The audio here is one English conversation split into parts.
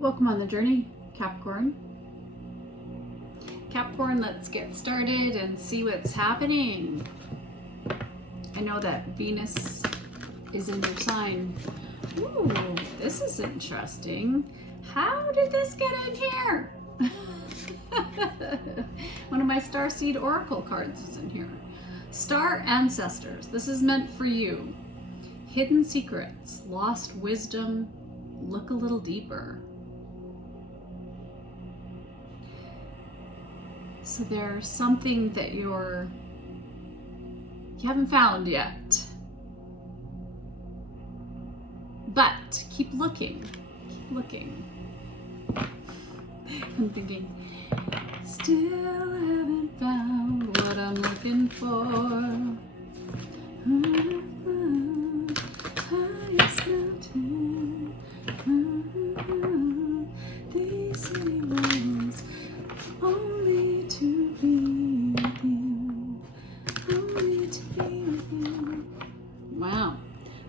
Welcome on the journey, Capricorn. Capricorn, let's get started and see what's happening. I know that Venus is in your sign. Ooh, this is interesting. How did this get in here? One of my Starseed Oracle cards is in here. Star Ancestors. This is meant for you. Hidden secrets, lost wisdom, look a little deeper. So there's something that you haven't found yet. But keep looking. Keep looking. I'm thinking, still haven't found what I'm looking for. Highest mountain. These city walls. Only to be with you. Only to be with you. Wow.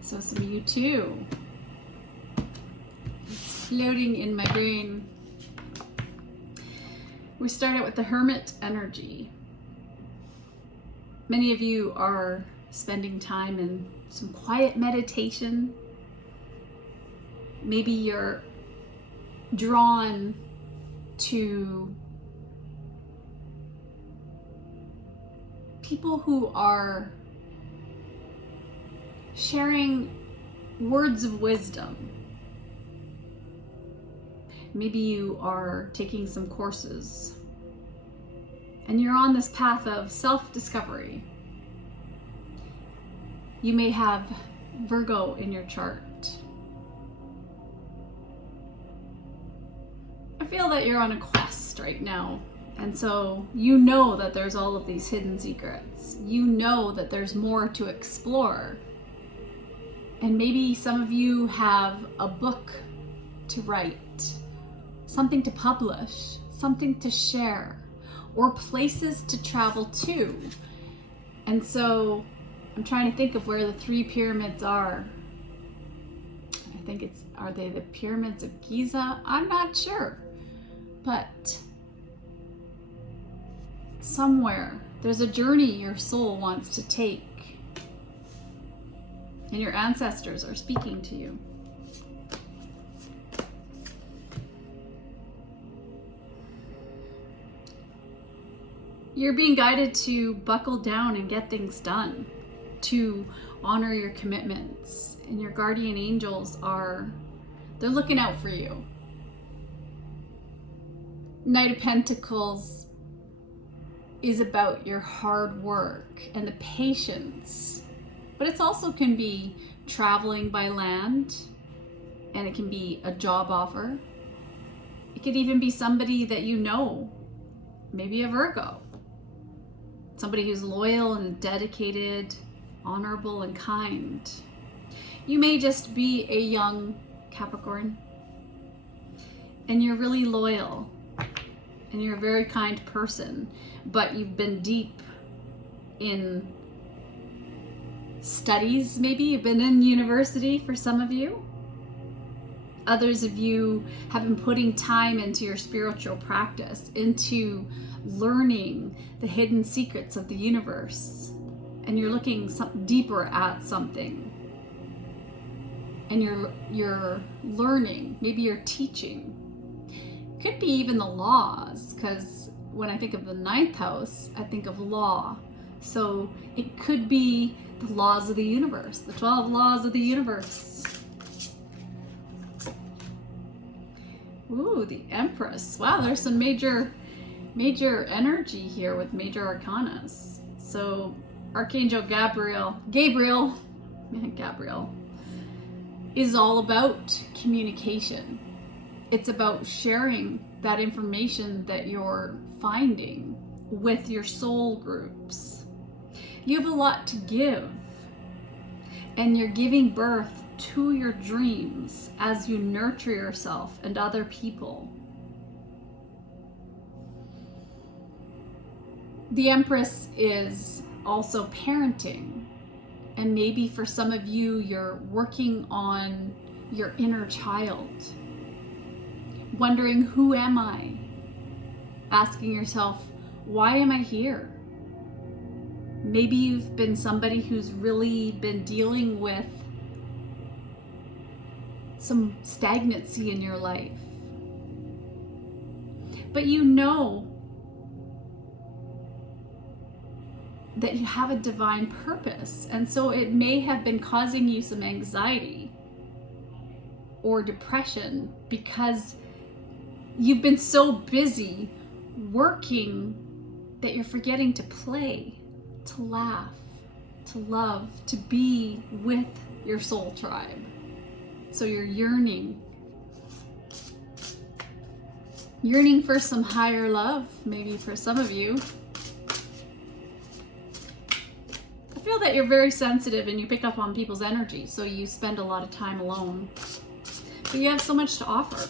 So some you too. It's floating in my brain. We start out with the Hermit energy. Many of you are spending time in some quiet meditation. Maybe you're drawn to people who are sharing words of wisdom. Maybe you are taking some courses and you're on this path of self-discovery. You may have Virgo in your chart. I feel that you're on a quest right now. And so you know that there's all of these hidden secrets. You know that there's more to explore. And maybe some of you have a book to write, something to publish, something to share, or places to travel to. And so I'm trying to think of where the three pyramids are. I think are they the pyramids of Giza? I'm not sure. But somewhere there's a journey your soul wants to take, and your ancestors are speaking to you. You're being guided to buckle down and get things done, to honor your commitments, and your guardian angels they're looking out for you. Knight of Pentacles is about your hard work and the patience, but it also can be traveling by land, and it can be a job offer. It could even be somebody that you know, maybe a Virgo, somebody who's loyal and dedicated, honorable and kind. You may just be a young Capricorn, and you're really loyal, and you're a very kind person, but you've been deep in studies. Maybe you've been in university for some of you. Others of you have been putting time into your spiritual practice, into learning the hidden secrets of the universe, and you're looking deeper at something, and you're learning. Maybe you're teaching. Could be even the laws, because when I think of the 9th house, I think of law. So it could be the laws of the universe, the 12 laws of the universe. Ooh, the Empress. Wow, there's some major energy here with major arcanas. So Archangel Gabriel is all about communication. It's about sharing that information that you're finding with your soul groups. You have a lot to give, and you're giving birth to your dreams as you nurture yourself and other people. The Empress is also parenting, and maybe for some of you, you're working on your inner child, wondering, who am I? Asking yourself, why am I here? Maybe you've been somebody who's really been dealing with some stagnancy in your life. But you know that you have a divine purpose, and so it may have been causing you some anxiety or depression because you've been so busy working that you're forgetting to play, to laugh, to love, to be with your soul tribe. So you're yearning for some higher love, maybe for some of you. I feel that you're very sensitive and you pick up on people's energy, so you spend a lot of time alone. But you have so much to offer.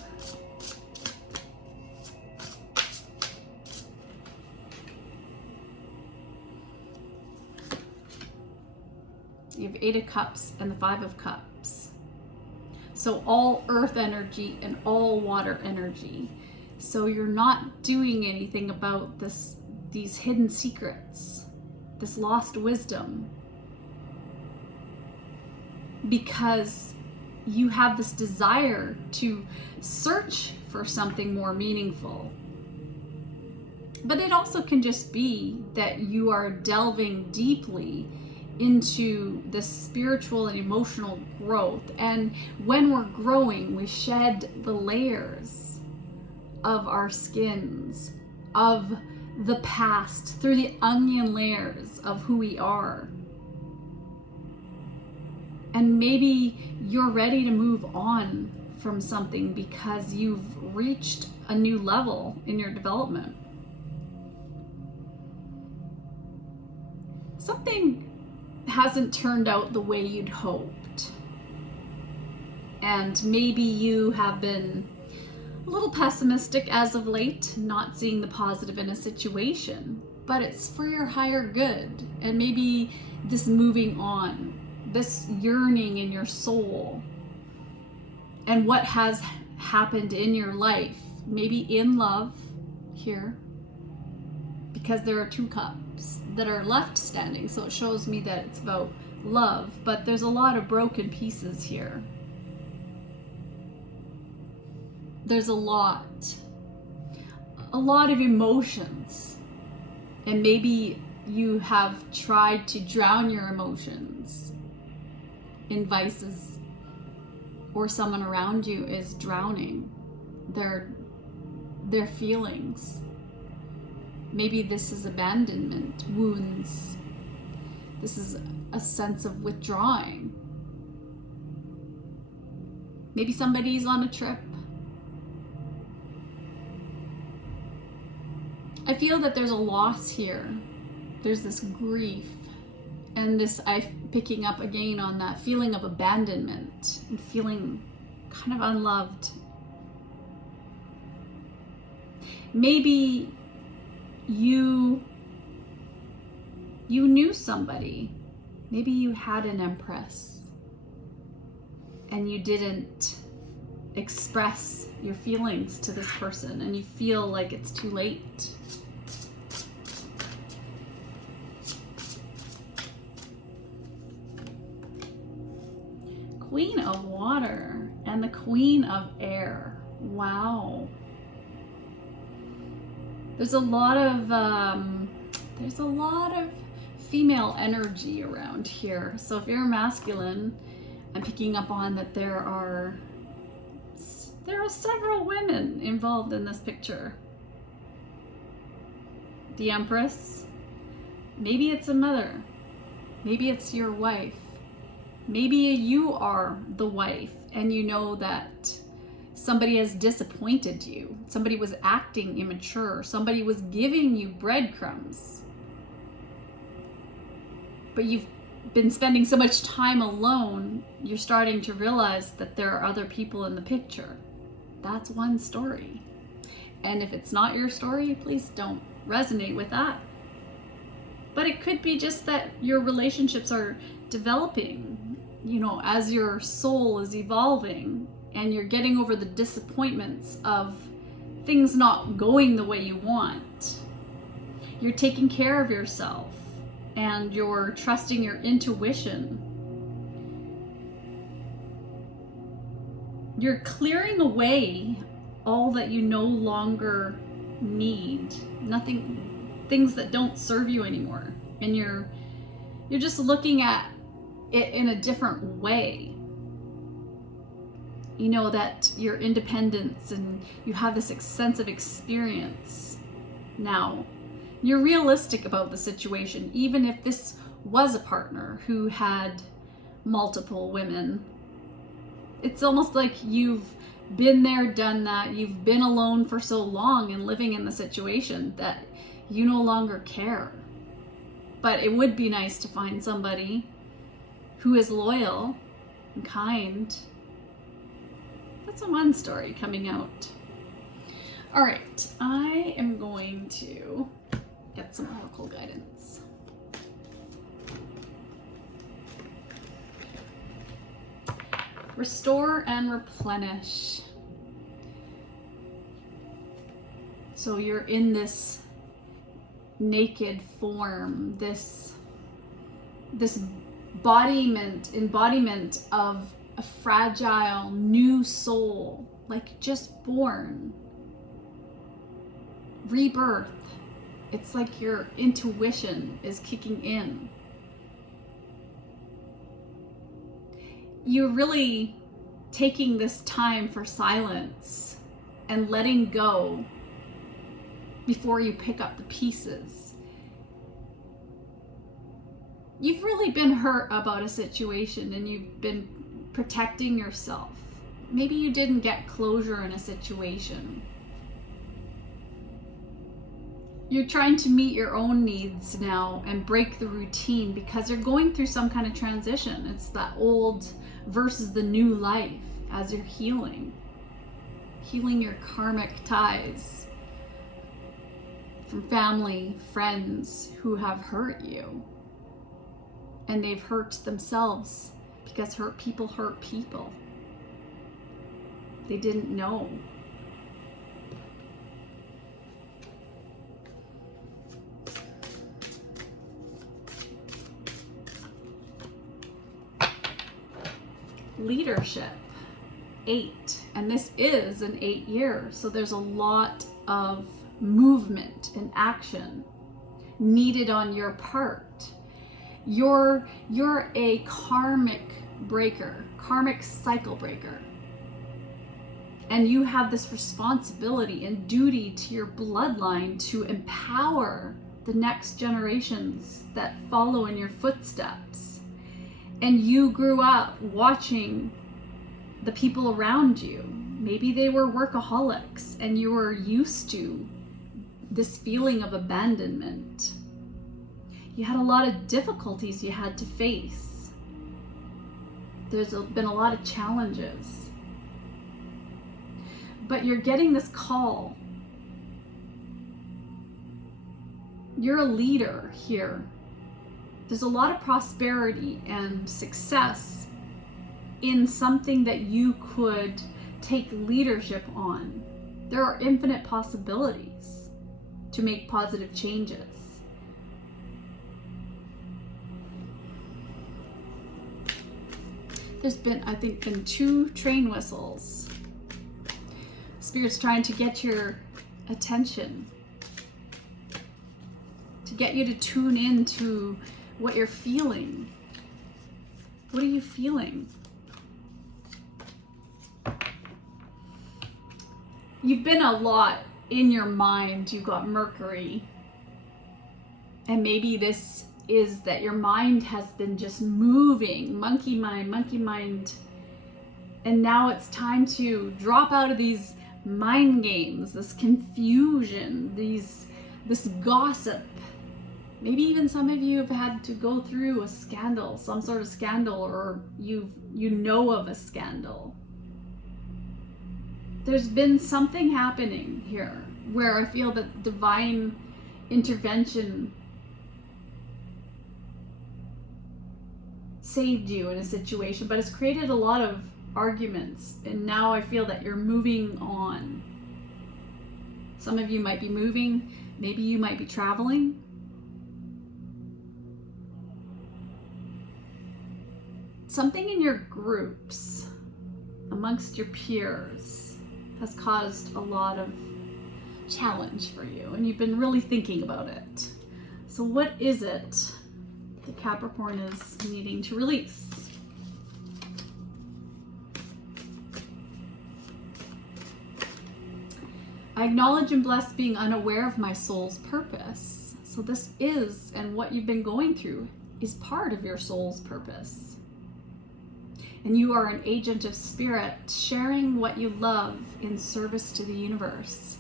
You have 8 of Cups and the 5 of Cups. So all earth energy and all water energy. So you're not doing anything about these hidden secrets, this lost wisdom, because you have this desire to search for something more meaningful. But it also can just be that you are delving deeply into the spiritual and emotional growth. And when we're growing, we shed the layers of our skins, of the past, through the onion layers of who we are. And maybe you're ready to move on from something because you've reached a new level in your development. Something hasn't turned out the way you'd hoped. And maybe you have been a little pessimistic as of late, not seeing the positive in a situation, but it's for your higher good. And maybe this moving on, this yearning in your soul, and what has happened in your life, maybe in love here, because there are 2 cups that are left standing, so it shows me that it's about love, but there's a lot of broken pieces here. There's a lot of emotions, and maybe you have tried to drown your emotions in vices, or someone around you is drowning their feelings. Maybe this is abandonment wounds. This is a sense of withdrawing. Maybe somebody's on a trip. I feel that there's a loss here. There's this grief, and this, I'm picking up again on that feeling of abandonment and feeling kind of unloved. Maybe you knew somebody. Maybe you had an empress and you didn't express your feelings to this person, and you feel like it's too late. Queen of Water and the Queen of Air. Wow. There's a lot of female energy around here. So if you're masculine, I'm picking up on that there are several women involved in this picture. The Empress. Maybe it's a mother. Maybe it's your wife. Maybe you are the wife and you know that somebody has disappointed you. Somebody was acting immature. Somebody was giving you breadcrumbs. But you've been spending so much time alone, you're starting to realize that there are other people in the picture. That's one story. And if it's not your story, please don't resonate with that. But it could be just that your relationships are developing as your soul is evolving and you're getting over the disappointments of things not going the way you want, you're taking care of yourself and you're trusting your intuition. You're clearing away all that you no longer need, things that don't serve you anymore. And you're just looking at it in a different way. That your independence and you have this sense of experience now. You're realistic about the situation, even if this was a partner who had multiple women. It's almost like you've been there, done that. You've been alone for so long and living in the situation that you no longer care. But it would be nice to find somebody who is loyal and kind. That's one story coming out. All right, I am going to get some oracle guidance. Restore and replenish. So you're in this naked form, this embodiment of a fragile new soul, like just born. Rebirth. It's like your intuition is kicking in. You're really taking this time for silence and letting go before you pick up the pieces. You've really been hurt about a situation and you've been protecting yourself. Maybe you didn't get closure in a situation. You're trying to meet your own needs now and break the routine because you're going through some kind of transition. It's that old versus the new life as you're healing your karmic ties from family, friends who have hurt you. And they've hurt themselves because hurt people. They didn't know. Leadership, 8, and this is an 8 year, so there's a lot of movement and action needed on your part. You're a karmic breaker, karmic cycle breaker, and you have this responsibility and duty to your bloodline to empower the next generations that follow in your footsteps. And you grew up watching the people around you. Maybe they were workaholics and you were used to this feeling of abandonment. You had a lot of difficulties you had to face. There's been a lot of challenges. But you're getting this call. You're a leader here. There's a lot of prosperity and success in something that you could take leadership on. There are infinite possibilities to make positive changes. There's been, I think, 2 train whistles. Spirit's trying to get your attention, to get you to tune in to what you're feeling. What are you feeling? You've been a lot in your mind. You've got Mercury. And maybe this is that your mind has been just moving, monkey mind. And now it's time to drop out of these mind games, this confusion, this gossip. Maybe even some of you have had to go through a scandal, some sort of scandal, or you know of a scandal. There's been something happening here where I feel that divine intervention, saved you in a situation, but it's created a lot of arguments. And now I feel that you're moving on. Some of you might be moving, maybe you might be traveling. Something in your groups, amongst your peers, has caused a lot of challenge for you, and you've been really thinking about it. So what is it the Capricorn is needing to release? I acknowledge and bless being unaware of my soul's purpose. So this is, and what you've been going through is part of your soul's purpose. And you are an agent of spirit, sharing what you love in service to the universe.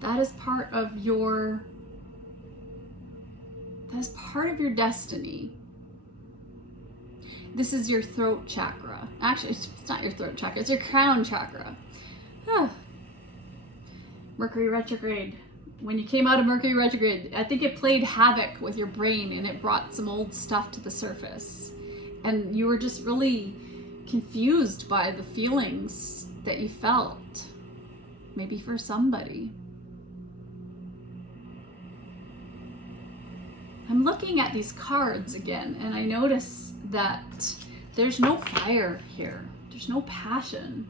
That is part of your destiny. This is your throat chakra. Actually, it's not your throat chakra, it's your crown chakra. Mercury retrograde. When you came out of Mercury retrograde, I think it played havoc with your brain and it brought some old stuff to the surface. And you were just really confused by the feelings that you felt, maybe for somebody. I'm looking at these cards again, and I notice that there's no fire here. There's no passion.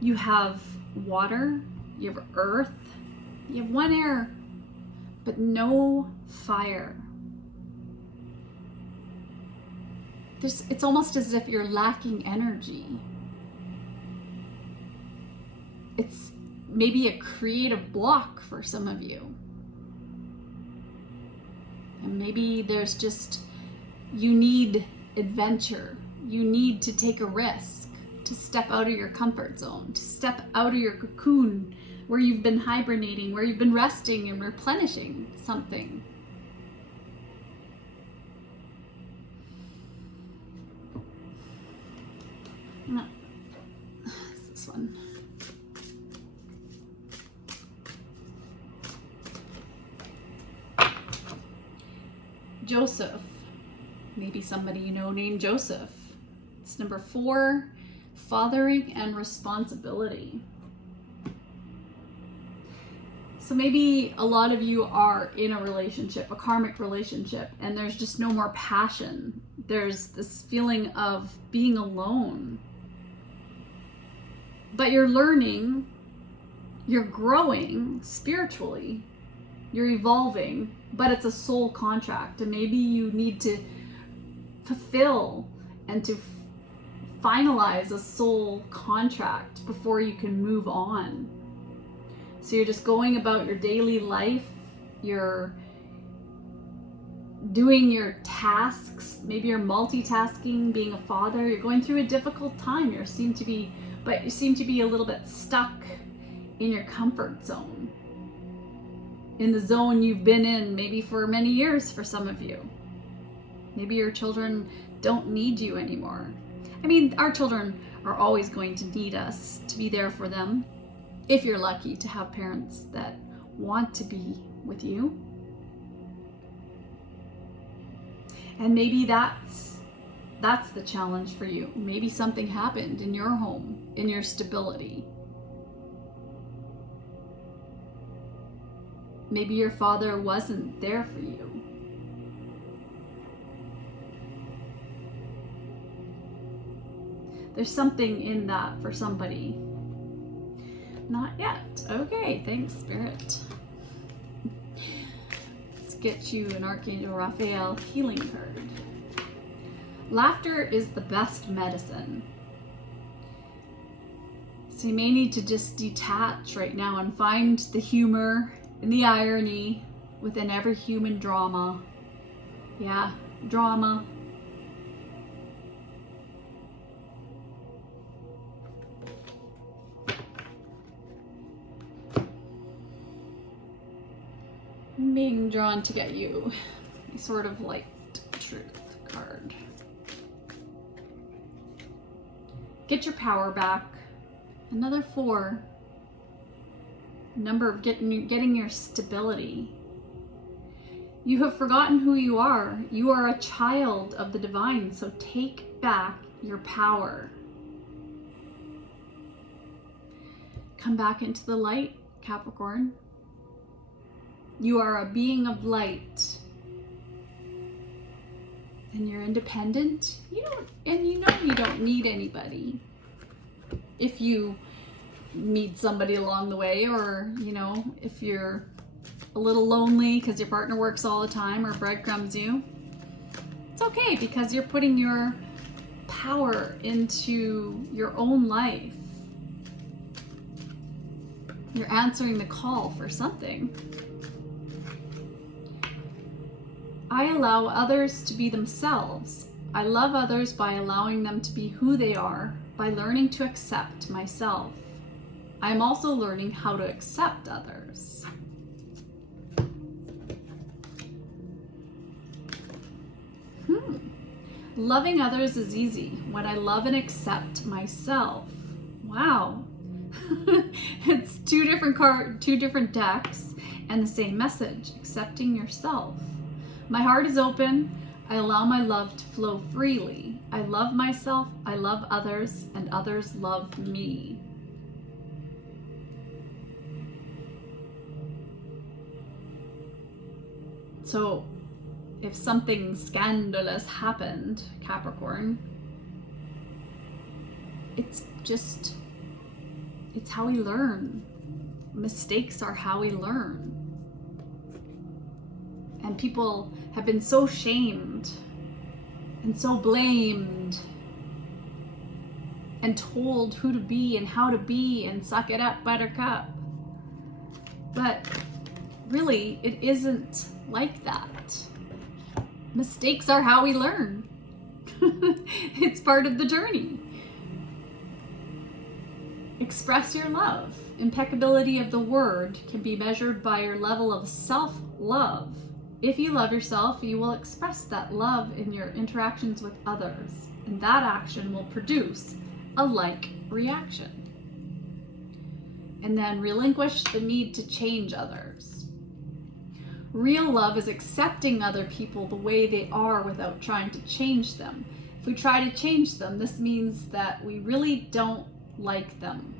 You have water, you have earth, you have one air, but no fire. It's almost as if you're lacking energy. It's maybe a creative block for some of you. And maybe there's just, you need adventure. You need to take a risk, to step out of your comfort zone, to step out of your cocoon where you've been hibernating, where you've been resting and replenishing something. No, it's this one. Joseph. Maybe somebody you know named Joseph. It's number 4, fathering and responsibility. So maybe a lot of you are in a relationship, a karmic relationship, and there's just no more passion. There's this feeling of being alone. But you're learning, you're growing spiritually, you're evolving, but it's a soul contract. And maybe you need to fulfill and to finalize a soul contract before you can move on. So you're just going about your daily life, you're doing your tasks, maybe you're multitasking, being a father, you're going through a difficult time. You seem to be a little bit stuck in your comfort zone, in the zone you've been in maybe for many years for some of you. Maybe your children don't need you anymore. I mean, our children are always going to need us to be there for them, if you're lucky to have parents that want to be with you. And maybe that's the challenge for you. Maybe something happened in your home, in your stability. Maybe your father wasn't there for you. There's something in that for somebody. Not yet. Okay, thanks, Spirit. Let's get you an Archangel Raphael healing card. Laughter is the best medicine. So you may need to just detach right now and find the humor and the irony within every human drama. Yeah, drama. I'm being drawn to get you a sort of light truth card. Get your power back. Another 4. Number of getting your stability. You have forgotten who you are. You are a child of the divine, so take back your power. Come back into the light, Capricorn. You are a being of light. And you're independent. You don't need anybody. If you meet somebody along the way, or if you're a little lonely because your partner works all the time or breadcrumbs you, it's okay, because you're putting your power into your own life. You're answering the call for something. I allow others to be themselves. I love others by allowing them to be who they are, by learning to accept myself. I'm also learning how to accept others. Loving others is easy when I love and accept myself. Wow. It's two different decks and the same message, accepting yourself. My heart is open. I allow my love to flow freely. I love myself, I love others, and others love me. So, if something scandalous happened, Capricorn, it's how we learn. Mistakes are how we learn. And people have been so shamed and so blamed and told who to be and how to be and suck it up, buttercup. But really, it isn't like that. Mistakes are how we learn. It's part of the journey. Express your love. Impeccability of the word can be measured by your level of self-love. If you love yourself, you will express that love in your interactions with others, and that action will produce a like reaction. And then relinquish the need to change others. Real love is accepting other people the way they are without trying to change them. If we try to change them, this means that we really don't like them.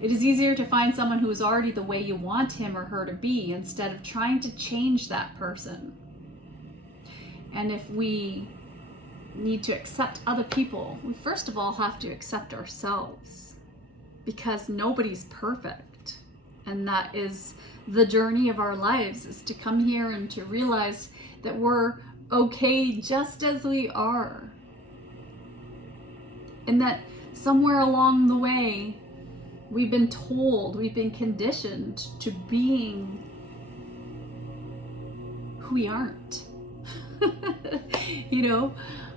It is easier to find someone who is already the way you want him or her to be instead of trying to change that person. And if we need to accept other people, we first of all have to accept ourselves, because nobody's perfect. And that is the journey of our lives, is to come here and to realize that we're okay just as we are. And that somewhere along the way, we've been told, we've been conditioned to being who we aren't.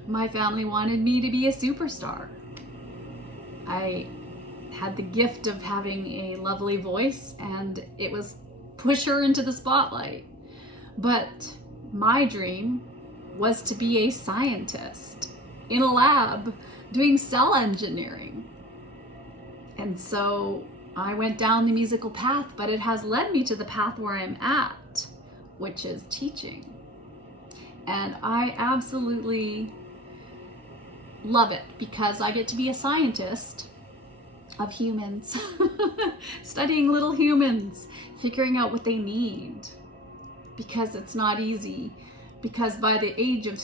My family wanted me to be a superstar. I had the gift of having a lovely voice, and it was push her into the spotlight. But my dream was to be a scientist in a lab doing cell engineering. And so I went down the musical path, but it has led me to the path where I'm at, which is teaching. And I absolutely love it, because I get to be a scientist of humans, studying little humans, figuring out what they need, because it's not easy. Because by the age of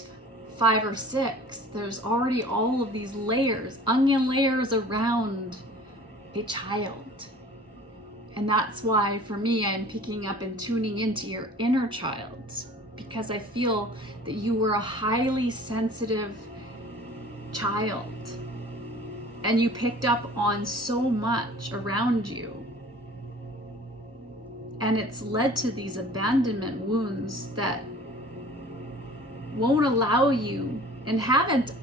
5 or 6, there's already all of these layers, onion layers around a child. And that's why for me, I'm picking up and tuning into your inner child, because I feel that you were a highly sensitive child and you picked up on so much around you, and it's led to these abandonment wounds that won't allow you and hasn't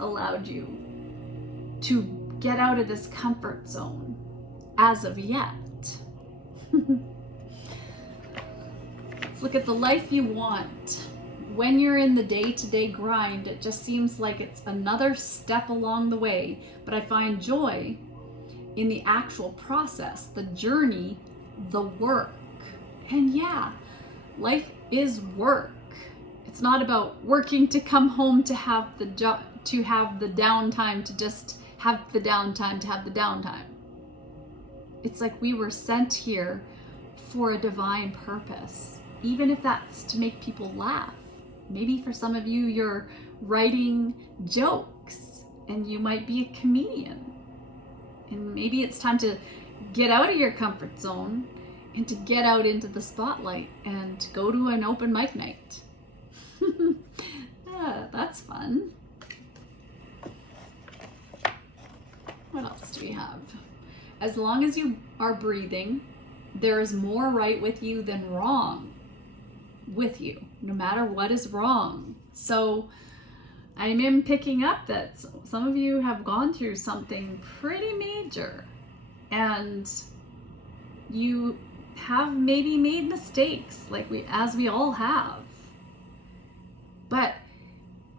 allowed you to get out of this comfort zone as of yet. Let's look at the life you want. When you're in the day-to-day grind, it just seems like it's another step along the way, but I find joy in the actual process, the journey, the work. And yeah, life is work. It's not about working to come home to have the downtime, to just have the downtime to have the downtime. It's like we were sent here for a divine purpose, even if that's to make people laugh. Maybe for some of you, you're writing jokes and you might be a comedian. And maybe it's time to get out of your comfort zone and to get out into the spotlight and go to an open mic night. Yeah, that's fun. What else do we have? As long as you are breathing, there is more right with you than wrong with you, no matter what is wrong. So I'm picking up that some of you have gone through something pretty major, and you have maybe made mistakes, as we all have. But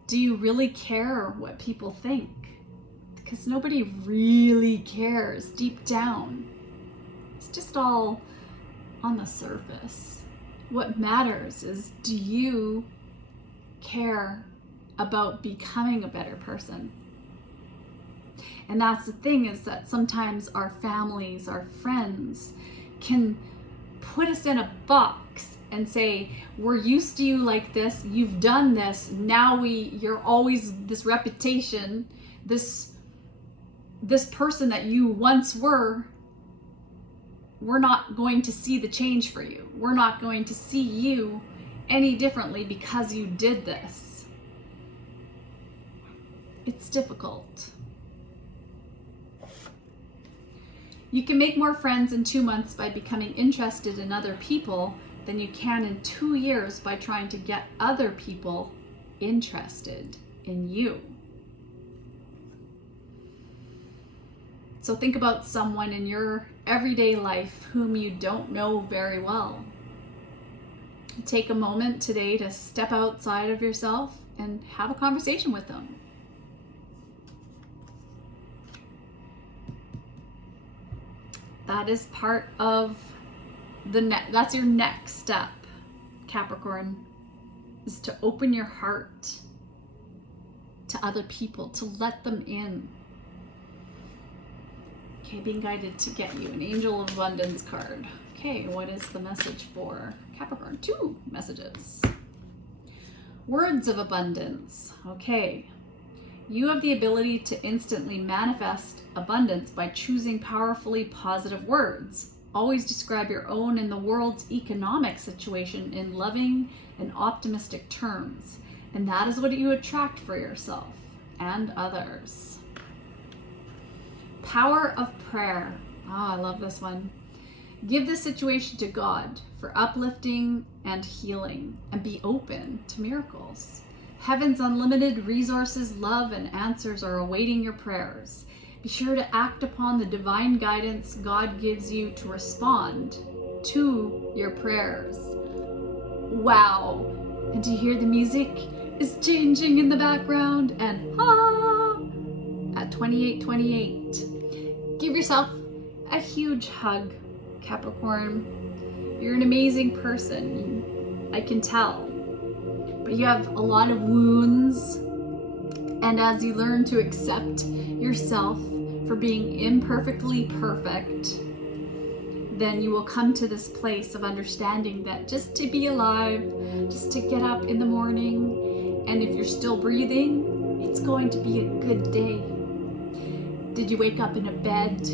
do you really care what people think? Because nobody really cares deep down. It's just all on the surface. What matters is, do you care about becoming a better person? And that's the thing, is that sometimes our families, our friends can put us in a box and say, we're used to you like this, you've done this, now you're always this reputation, this person that you once were. We're not going to see the change for you. We're not going to see you any differently because you did this. It's difficult. You can make more friends in 2 months by becoming interested in other people than you can in 2 years by trying to get other people interested in you. So think about someone in your everyday life whom you don't know very well. Take a moment today to step outside of yourself and have a conversation with them. That is part of that's your next step, Capricorn, is to open your heart to other people, to let them in. Okay, being guided to get you an Angel of Abundance card. Okay, what is the message for Capricorn? 2 messages. Words of abundance. Okay. You have the ability to instantly manifest abundance by choosing powerfully positive words. Always describe your own and the world's economic situation in loving and optimistic terms. And that is what you attract for yourself and others. Power of prayer. Oh, I love this one. Give the situation to God for uplifting and healing, and be open to miracles. Heaven's unlimited resources, love, and answers are awaiting your prayers. Be sure to act upon the divine guidance God gives you to respond to your prayers. Wow. And do you hear the music is changing in the background? And at 2828. Give yourself a huge hug, Capricorn. You're an amazing person, I can tell. But you have a lot of wounds, and as you learn to accept yourself for being imperfectly perfect, then you will come to this place of understanding that just to be alive, just to get up in the morning, and if you're still breathing, it's going to be a good day. Did you wake up in a bed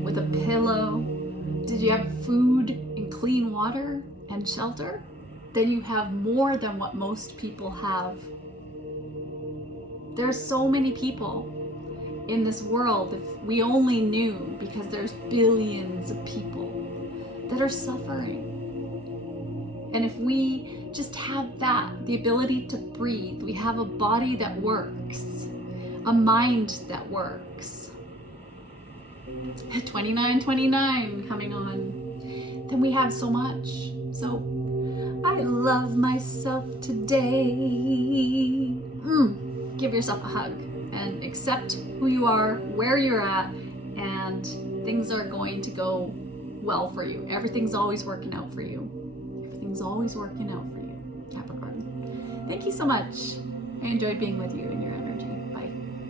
with a pillow? Did you have food and clean water and shelter? Then you have more than what most people have. There's so many people in this world, if we only knew, because there's billions of people that are suffering. And if we just have that, the ability to breathe, we have a body that works, a mind that works. 2929 coming on. Then we have so much. So I love myself today. Give yourself a hug and accept who you are, where you're at, and things are going to go well for you. Everything's always working out for you. Everything's always working out for you. Capricorn. Thank you so much. I enjoyed being with you.